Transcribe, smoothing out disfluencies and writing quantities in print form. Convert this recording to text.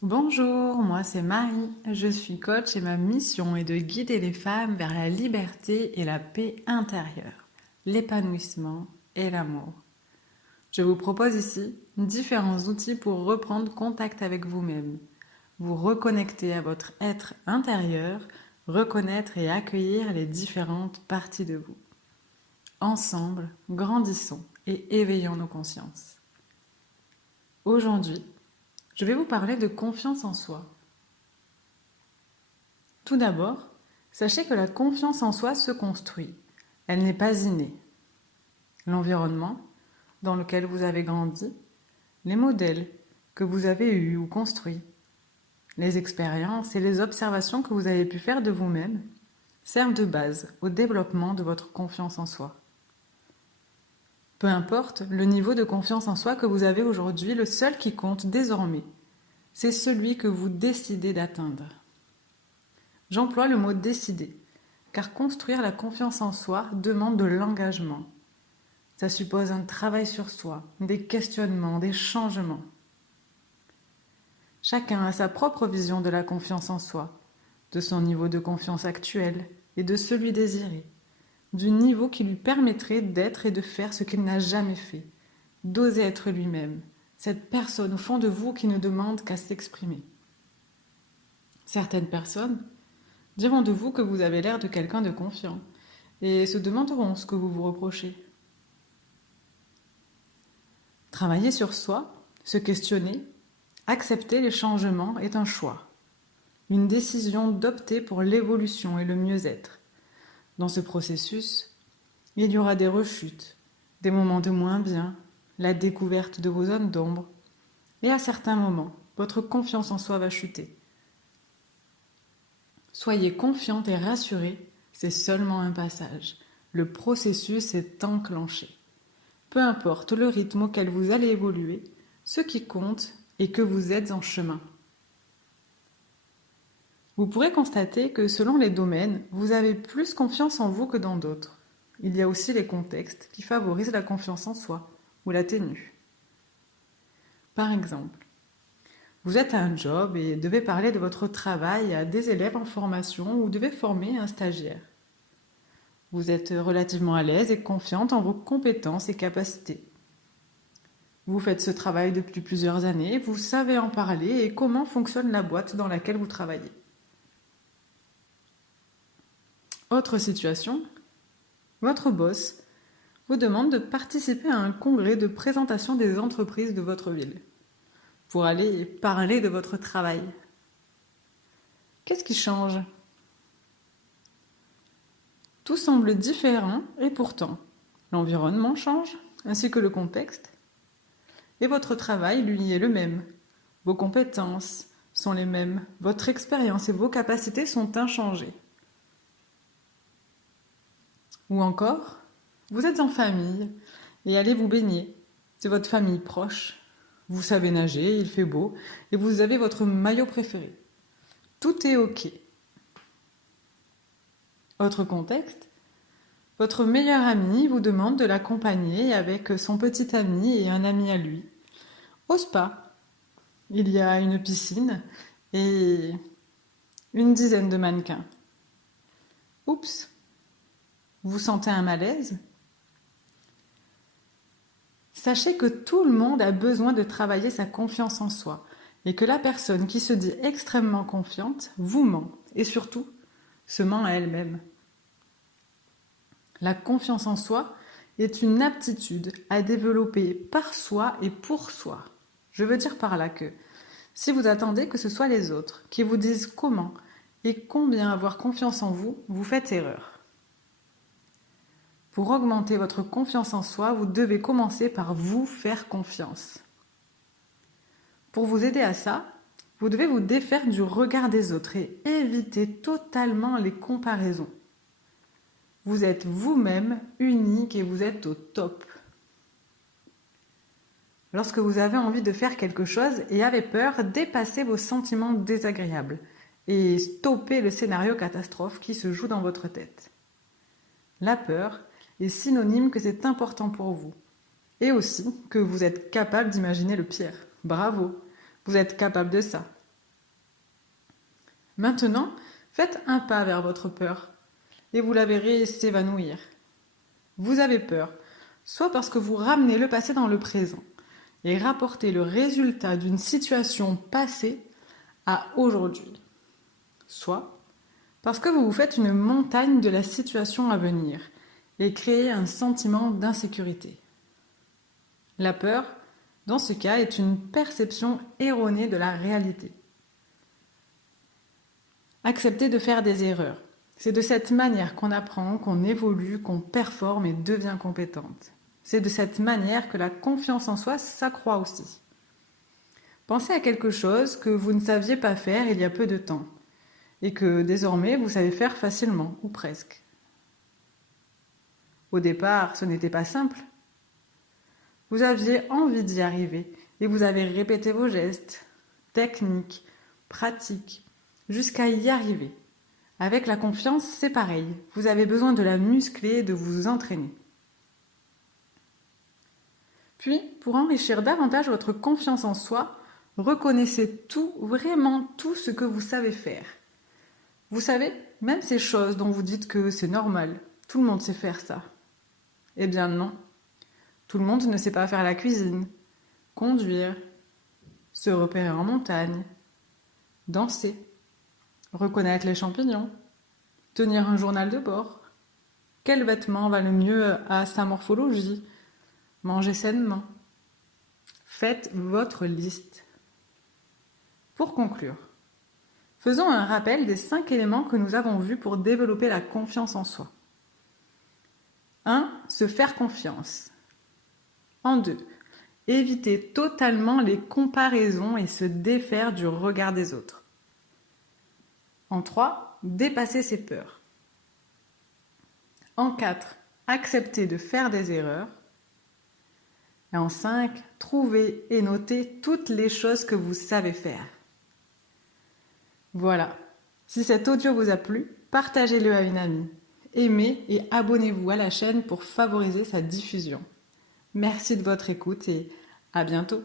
Bonjour, moi c'est Marie, je suis coach et ma mission est de guider les femmes vers la liberté et la paix intérieure, l'épanouissement et l'amour. Je vous propose ici différents outils pour reprendre contact avec vous-même, vous reconnecter à votre être intérieur, reconnaître et accueillir les différentes parties de vous. Ensemble, grandissons et éveillons nos consciences. Aujourd'hui, je vais vous parler de confiance en soi. Tout d'abord, sachez que la confiance en soi se construit. Elle n'est pas innée. L'environnement dans lequel vous avez grandi, les modèles que vous avez eus ou construits, les expériences et les observations que vous avez pu faire de vous-même servent de base au développement de votre confiance en soi. Peu importe le niveau de confiance en soi que vous avez aujourd'hui, le seul qui compte désormais, c'est celui que vous décidez d'atteindre. J'emploie le mot décider, car construire la confiance en soi demande de l'engagement. Ça suppose un travail sur soi, des questionnements, des changements. Chacun a sa propre vision de la confiance en soi, de son niveau de confiance actuel et de celui désiré, du niveau qui lui permettrait d'être et de faire ce qu'il n'a jamais fait, d'oser être lui-même, cette personne au fond de vous qui ne demande qu'à s'exprimer. Certaines personnes diront de vous que vous avez l'air de quelqu'un de confiant et se demanderont ce que vous vous reprochez. Travailler sur soi, se questionner, accepter les changements est un choix, une décision d'opter pour l'évolution et le mieux-être. Dans ce processus, il y aura des rechutes, des moments de moins bien, la découverte de vos zones d'ombre, et à certains moments, votre confiance en soi va chuter. Soyez confiante et rassurée, c'est seulement un passage. Le processus est enclenché. Peu importe le rythme auquel vous allez évoluer, ce qui compte est que vous êtes en chemin. Vous pourrez constater que selon les domaines, vous avez plus confiance en vous que dans d'autres. Il y a aussi les contextes qui favorisent la confiance en soi ou l'atténuent. Par exemple, vous êtes à un job et devez parler de votre travail à des élèves en formation ou devez former un stagiaire. Vous êtes relativement à l'aise et confiante en vos compétences et capacités. Vous faites ce travail depuis plusieurs années, vous savez en parler et comment fonctionne la boîte dans laquelle vous travaillez. Autre situation, votre boss vous demande de participer à un congrès de présentation des entreprises de votre ville pour aller parler de votre travail. Qu'est-ce qui change? Tout semble différent et pourtant, l'environnement change, ainsi que le contexte. Et votre travail, lui, est le même. Vos compétences sont les mêmes. Votre expérience et vos capacités sont inchangées. Ou encore, vous êtes en famille et allez vous baigner. C'est votre famille proche. Vous savez nager, il fait beau et vous avez votre maillot préféré. Tout est OK. Autre contexte, votre meilleur ami vous demande de l'accompagner avec son petit ami et un ami à lui au spa. Il y a une piscine et une dizaine de mannequins. Oups, vous sentez un malaise? Sachez que tout le monde a besoin de travailler sa confiance en soi et que la personne qui se dit extrêmement confiante vous ment et surtout se ment à elle-même. La confiance en soi est une aptitude à développer par soi et pour soi. Je veux dire par là que si vous attendez que ce soit les autres qui vous disent comment et combien avoir confiance en vous, vous faites erreur. Pour augmenter votre confiance en soi, vous devez commencer par vous faire confiance. Pour vous aider à ça, vous devez vous défaire du regard des autres et éviter totalement les comparaisons. Vous êtes vous-même unique et vous êtes au top. Lorsque vous avez envie de faire quelque chose et avez peur, dépassez vos sentiments désagréables et stoppez le scénario catastrophe qui se joue dans votre tête. La peur est synonyme que c'est important pour vous et aussi que vous êtes capable d'imaginer le pire. Bravo, vous êtes capable de ça. Maintenant, faites un pas vers votre peur et vous la verrez s'évanouir. Vous avez peur, soit parce que vous ramenez le passé dans le présent et rapportez le résultat d'une situation passée à aujourd'hui, soit parce que vous vous faites une montagne de la situation à venir et créez un sentiment d'insécurité. La peur, dans ce cas, est une perception erronée de la réalité. Acceptez de faire des erreurs. C'est de cette manière qu'on apprend, qu'on évolue, qu'on performe et devient compétente. C'est de cette manière que la confiance en soi s'accroît aussi. Pensez à quelque chose que vous ne saviez pas faire il y a peu de temps et que désormais vous savez faire facilement, ou presque. Au départ, ce n'était pas simple. Vous aviez envie d'y arriver et vous avez répété vos gestes, techniques, pratiques, jusqu'à y arriver. Avec la confiance, c'est pareil. Vous avez besoin de la muscler et de vous entraîner. Puis, pour enrichir davantage votre confiance en soi, reconnaissez tout, vraiment tout ce que vous savez faire. Vous savez, même ces choses dont vous dites que c'est normal, tout le monde sait faire ça. Eh bien non. Tout le monde ne sait pas faire la cuisine, conduire, se repérer en montagne, danser, reconnaître les champignons, tenir un journal de bord. Quel vêtement va le mieux à sa morphologie? Manger sainement. Faites votre liste. Pour conclure, faisons un rappel des 5 éléments que nous avons vus pour développer la confiance en soi. 1. Se faire confiance. En 2. Éviter totalement les comparaisons et se défaire du regard des autres. En 3. Dépasser ses peurs. En 4. Accepter de faire des erreurs. Et en 5. Trouver et noter toutes les choses que vous savez faire. Voilà. Si cet audio vous a plu, partagez-le à une amie. Aimez et abonnez-vous à la chaîne pour favoriser sa diffusion. Merci de votre écoute et à bientôt.